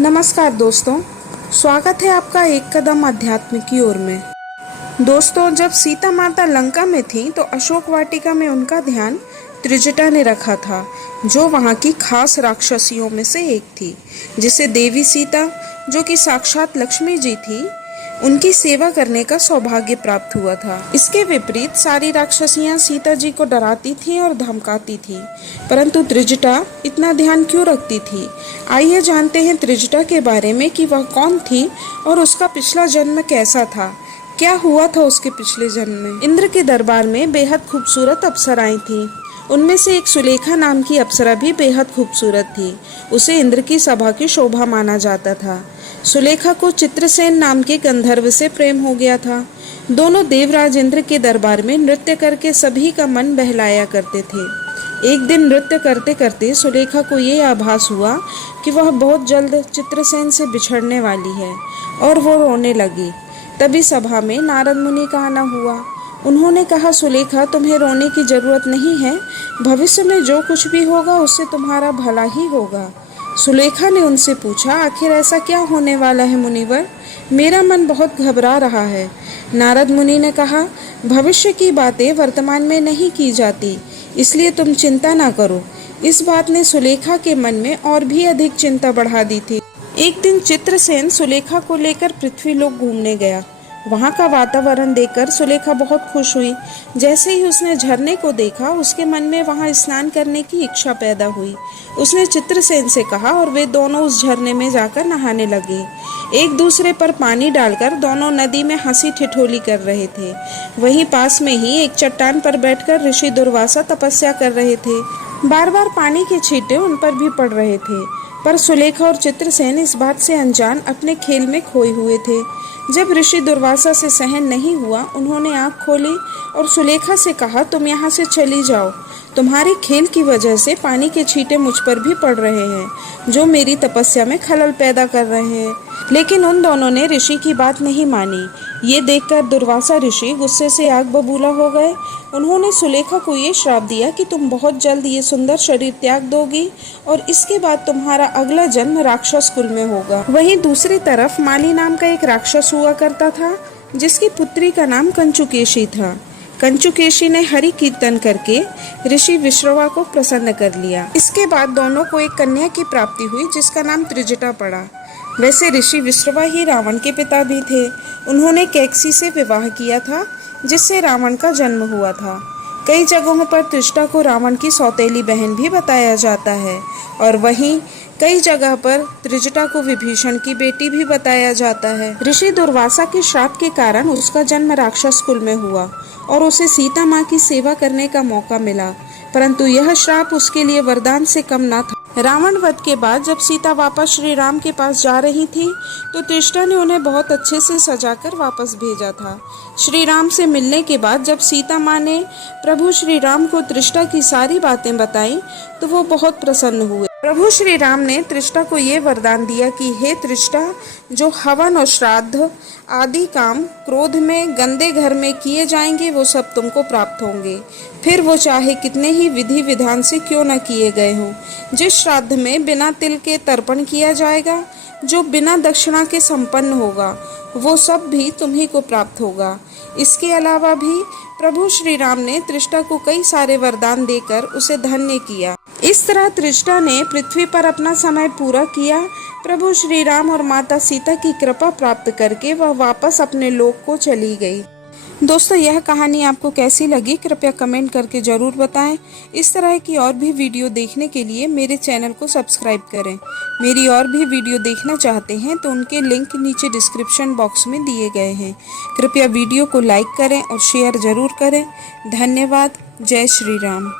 नमस्कार दोस्तों, स्वागत है आपका एक कदम अध्यात्म की ओर में। दोस्तों, जब सीता माता लंका में थी तो अशोक वाटिका में उनका ध्यान त्रिजटा ने रखा था, जो वहाँ की खास राक्षसियों में से एक थी, जिसे देवी सीता, जो कि साक्षात लक्ष्मी जी थी, उनकी सेवा करने का सौभाग्य प्राप्त हुआ था। इसके विपरीत सारी राक्षसियां सीता जी को डराती थीं और धमकाती थीं, परंतु त्रिजटा इतना ध्यान क्यों रखती थी? आइए जानते हैं त्रिजटा के बारे में कि वह कौन थी और उसका पिछला जन्म कैसा था। क्या हुआ था उसके पिछले जन्म में? इंद्र के दरबार में बेहद खूबसूरत अप्सराएं थीं। उनमें से एक सुलेखा नाम की अप्सरा भी बेहद खूबसूरत थी। उसे इंद्र की सभा की शोभा माना जाता था। सुलेखा को चित्रसेन नाम के गंधर्व से प्रेम हो गया था। दोनों देवराज इंद्र के दरबार में नृत्य करके सभी का मन बहलाया करते थे। एक दिन नृत्य करते करते सुलेखा को ये आभास हुआ कि वह बहुत जल्द चित्रसेन से बिछड़ने वाली है और वो रोने लगी। तभी सभा में नारद मुनि का आना हुआ। उन्होंने कहा, सुलेखा, तुम्हें रोने की जरूरत नहीं है। भविष्य में जो कुछ भी होगा उससे तुम्हारा भला ही होगा। सुलेखा ने उनसे पूछा, आखिर ऐसा क्या होने वाला है मुनिवर? मेरा मन बहुत घबरा रहा है। नारद मुनि ने कहा, भविष्य की बातें वर्तमान में नहीं की जाती, इसलिए तुम चिंता ना करो। इस बात ने सुलेखा के मन में और भी अधिक चिंता बढ़ा दी थी। एक दिन चित्रसेन सुलेखा को लेकर पृथ्वी लोक घूमने गया। वहाँ का वातावरण देखकर सुलेखा बहुत खुश हुई। जैसे ही उसने झरने को देखा, उसके मन में वहाँ स्नान करने की इच्छा पैदा हुई। उसने चित्रसेन से कहा और वे दोनों उस झरने में जाकर नहाने लगे। एक दूसरे पर पानी डालकर दोनों नदी में हंसी ठिठोली कर रहे थे। वहीं पास में ही एक चट्टान पर बैठकर ऋषि दुर्वासा तपस्या कर रहे थे। बार बार पानी के छींटे उन पर भी पड़ रहे थे, पर सुलेखा और चित्रसेन इस बात से अनजान अपने खेल में खोए हुए थे। जब ऋषि दुर्वासा से सहन नहीं हुआ, उन्होंने आंख खोली और सुलेखा से कहा, तुम यहाँ से चली जाओ। तुम्हारे खेल की वजह से पानी के छींटे मुझ पर भी पड़ रहे हैं, जो मेरी तपस्या में खलल पैदा कर रहे हैं। लेकिन उन दोनों ने ऋषि की बात नहीं मानी। ये देखकर दुर्वासा ऋषि गुस्से से आग बबूला हो गए। उन्होंने सुलेखा को ये श्राप दिया कि तुम बहुत जल्द ये सुंदर शरीर त्याग दोगी और इसके बाद तुम्हारा अगला जन्म राक्षस कुल में होगा। वहीं दूसरी तरफ माली नाम का एक राक्षस हुआ करता था, जिसकी पुत्री का नाम कंचुकेशी था। कंचुकेशी ने हरि कीर्तन करके ऋषि विश्रवा को प्रसन्न कर लिया। इसके बाद दोनों को एक कन्या की प्राप्ति हुई, जिसका नाम त्रिजटा पड़ा। वैसे ऋषि विश्रवा ही रावण के पिता भी थे। उन्होंने कैकसी से विवाह किया था, जिससे रावण का जन्म हुआ था। कई जगहों पर त्रिजटा को रावण की सौतेली बहन भी बताया जाता है और वहीं कई जगह पर त्रिजटा को विभीषण की बेटी भी बताया जाता है। ऋषि दुर्वासा के श्राप के कारण उसका जन्म राक्षस कुल में हुआ और उसे सीता माँ की सेवा करने का मौका मिला, परंतु यह श्राप उसके लिए वरदान से कम न था। रावण वध के बाद जब सीता वापस श्री राम के पास जा रही थी, तो त्रिजटा ने उन्हें बहुत अच्छे से सजाकर वापस भेजा था। श्री राम से मिलने के बाद जब सीता माँ ने प्रभु श्री राम को त्रिजटा की सारी बातें बताई, तो वो बहुत प्रसन्न हुए। प्रभु श्री राम ने त्रिजटा को ये वरदान दिया कि हे त्रिजटा, जो हवन और श्राद्ध आदि काम क्रोध में गंदे घर में किए जाएंगे, वो सब तुमको प्राप्त होंगे, फिर वो चाहे कितने ही विधि विधान से क्यों न किए गए हों। जिस श्राद्ध में बिना तिल के तर्पण किया जाएगा, जो बिना दक्षिणा के संपन्न होगा, वो सब भी तुम्ही को प्राप्त होगा। इसके अलावा भी प्रभु श्री राम ने त्रिजटा को कई सारे वरदान देकर उसे धन्य किया। इस तरह त्रिजटा ने पृथ्वी पर अपना समय पूरा किया। प्रभु श्री राम और माता सीता की कृपा प्राप्त करके वह वापस अपने लोक को चली गई। दोस्तों, यह कहानी आपको कैसी लगी, कृपया कमेंट करके ज़रूर बताएं। इस तरह की और भी वीडियो देखने के लिए मेरे चैनल को सब्सक्राइब करें। मेरी और भी वीडियो देखना चाहते हैं तो उनके लिंक नीचे डिस्क्रिप्शन बॉक्स में दिए गए हैं। कृपया वीडियो को लाइक करें और शेयर ज़रूर करें। धन्यवाद। जय श्री राम।